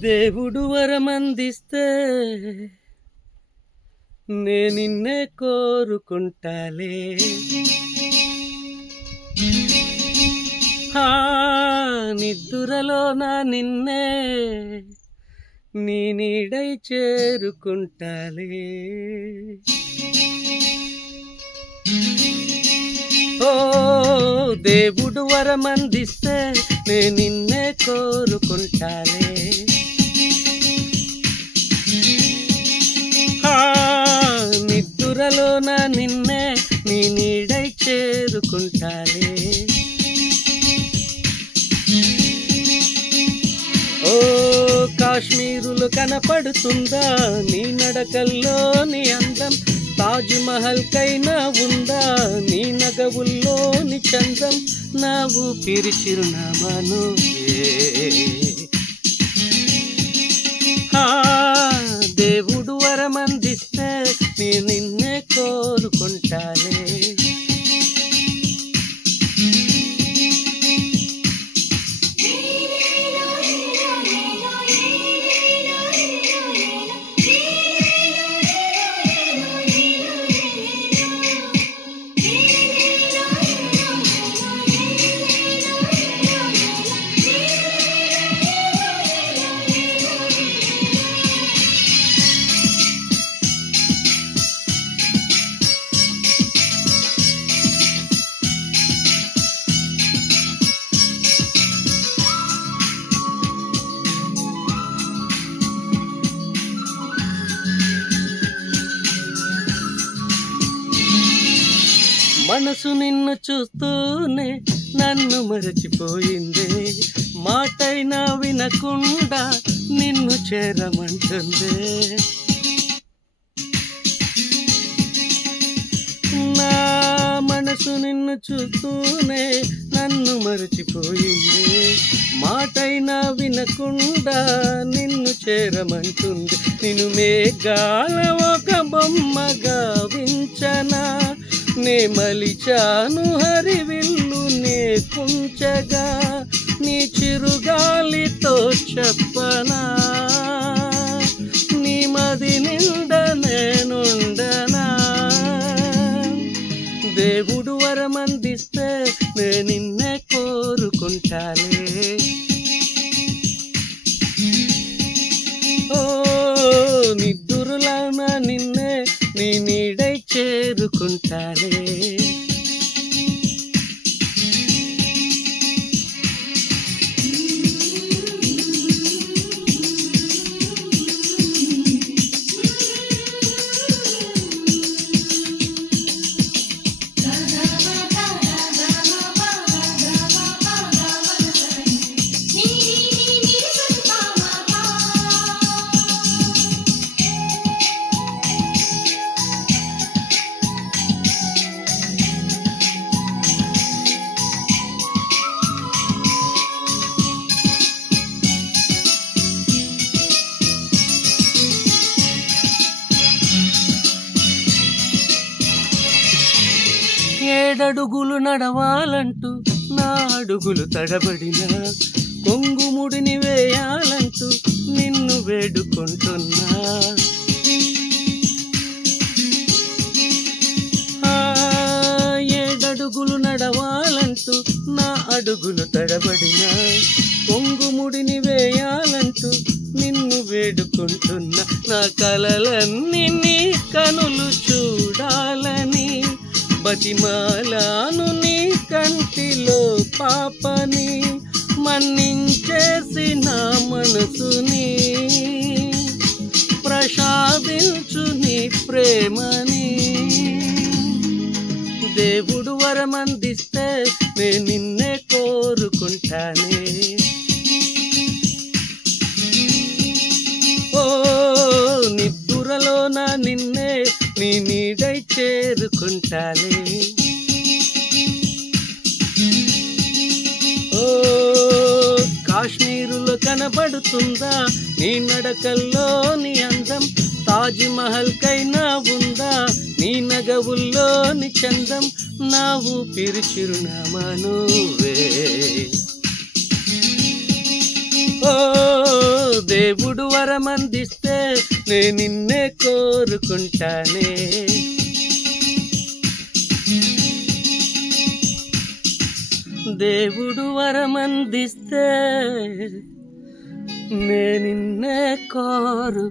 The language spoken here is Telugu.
దేవుడు వరమందిస్తే నే నిన్నే కోరుకుంటాలే. ఆ, నిద్దురలో నా నిన్నే నీ నీడై చేరుకుంటాలే. ఓ దేవుడు వరమందిస్తే నే నిన్నే కోరుకుంటాలే. నా నిన్నే నీ నీడై చేరుకుంటాలే ఓ కాశ్మీరులు కనపడుతుందా నీ నడకల్లో నీ అందం? తాజ్ మహల్ కైనా ఉందా నీ నగవుల్లోని చందం? నా ఊపిరి చిరునామాను దేవుడు కోరుకుంటాలే మనసు నిన్ను చూస్తూనే నన్ను మరచిపోయిందే. మాటైనా వినకుండా నిన్ను చేరమంటుందే. నా మనసు నిన్ను చూస్తూనే నన్ను మరచిపోయింది. మాటైనా వినకుండా నిన్ను చేరమంటుంది. నిన్ను మేఘాల ఒక బొమ్మగా వించనా. నే మలిచాను హరివిల్లు నే కుంచగా నీ చిరుగాలితో చెప్పనా? నీ మది నిండ నేనుండనా? దేవుడు వరమందిస్తే నే నిన్నే కోరుకుంటాలే ఓ నిద్ర చేరుకుంటాలే ఏడడుగులు నడవాలంటూ నా అడుగులు తడబడిన కొంగుముడిని వేయాలంటూ నిన్ను వేడుకుంటున్నా. ఆ, ఏడడుగులు నడవాలంటూ నా అడుగులు తడబడిన కొంగుముడిని వేయాలంటూ నిన్ను వేడుకుంటున్నా. నా కలలన్నీ నీ కనులు చూడాలి బతిమాలాను నీ కంటిలో పాపని మన్నించేసి నా మనసుని ప్రసాదించు నీ ప్రేమని. దేవుడు వరమందిస్తే నే నిన్నే కోరుకుంటానే. చేరుకుంటాలే. ఓ కాశ్మీరులో కనబడుతుందా? నీ నడకల్లో నీ అందం తాజ్ మహల్ కైనా ఉందా? నీ నగవుల్లోని చందం నా ఊపిరి చిరునామా నువ్వే ఓ దేవుడు వరమందిస్తే నే నిన్నే కోరుకుంటానే. దేవుడు వరమందిస్తే నే నిన్నే కోరుకుంటాలే.